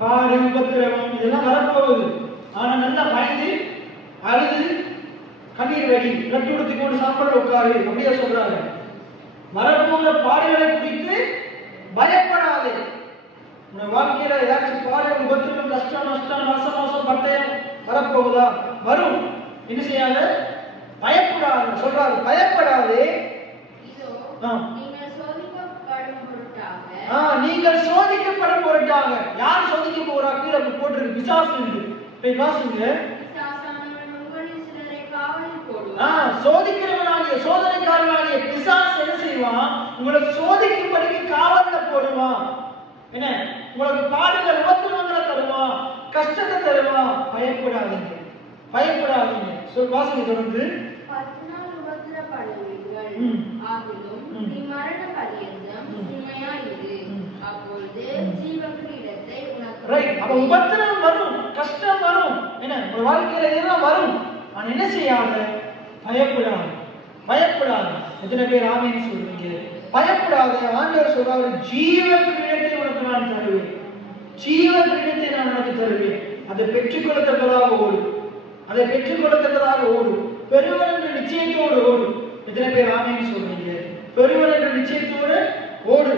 பாடு, உபத்திரவம் இதெல்லாம் வரப்போகுது. ஆனா நல்லா பயந்து அழுது கண்ணீர் வெடி லட்டு உடுத்தி கொண்டு சாப்பாடு உட்காரு அப்படியே சொல்றாங்க. வரப்போகிற பாடுகளை குறித்து பயப்படாதே. உன் வாழ்க்கையில ஏதாச்சும் பாடு, உபத்திரவம், கஷ்டம், நஷ்டம், நாசமோசம், பட்டயம் வரப்போகுதா? வரும். என்ன செய்யாத? பயப்படாது சொல்றாரு. பயப்படாதே. நீங்கள் சோதிக்கப்படும் பொருட்டாக. யார் சோதிக்க போறா? கீழே போட்டிருக்கு பிசாசு இருக்கு. போய் வாசிங்க. சோதிக்கிறவனாகிய சோதனைக்காரனாகிய பிசாசு என்ன செய்வான்? உங்களை சோதிக்கும்படிக்கு காவல்ல போடுவான். என்ன? உங்களுக்கு பாடுகள், உபத்திரவங்களை தருவான், கஷ்டத்தை தருவான். பயப்படாதீங்க, பயப்படாதீங்க. சொல் வாசிங்க தொடர்ந்து. உபத்திரம் வரும், கஷ்டம் வரும், என்ன ஒரு வாழ்க்கையில இதெல்லாம் வரும். ஆனா என்ன செய்யாத? பயப்படாது, பயப்படாது. எத்தனை பேர் ஆமென் சொல்றீங்க? பயப்படாத. ஆண்டவர் சொல்றாரு, ஜீவ கிரீடத்தை உனக்கு நான் தருவேன், ஜீவ கிரீடத்தை நான் உனக்கு தருவேன். அதை பெற்றுக்கொள்ளத்தக்கதாக ஓடு, அதை பெற்றுக்கொள்ளத்தக்கதாக ஓடு. பெருவன் என்ற நிச்சயத்தோடு ஓடு. எத்தனை பேர் ஆமென் சொல்றீங்க? பெருவன் என்ற நிச்சயத்தோடு ஓடு.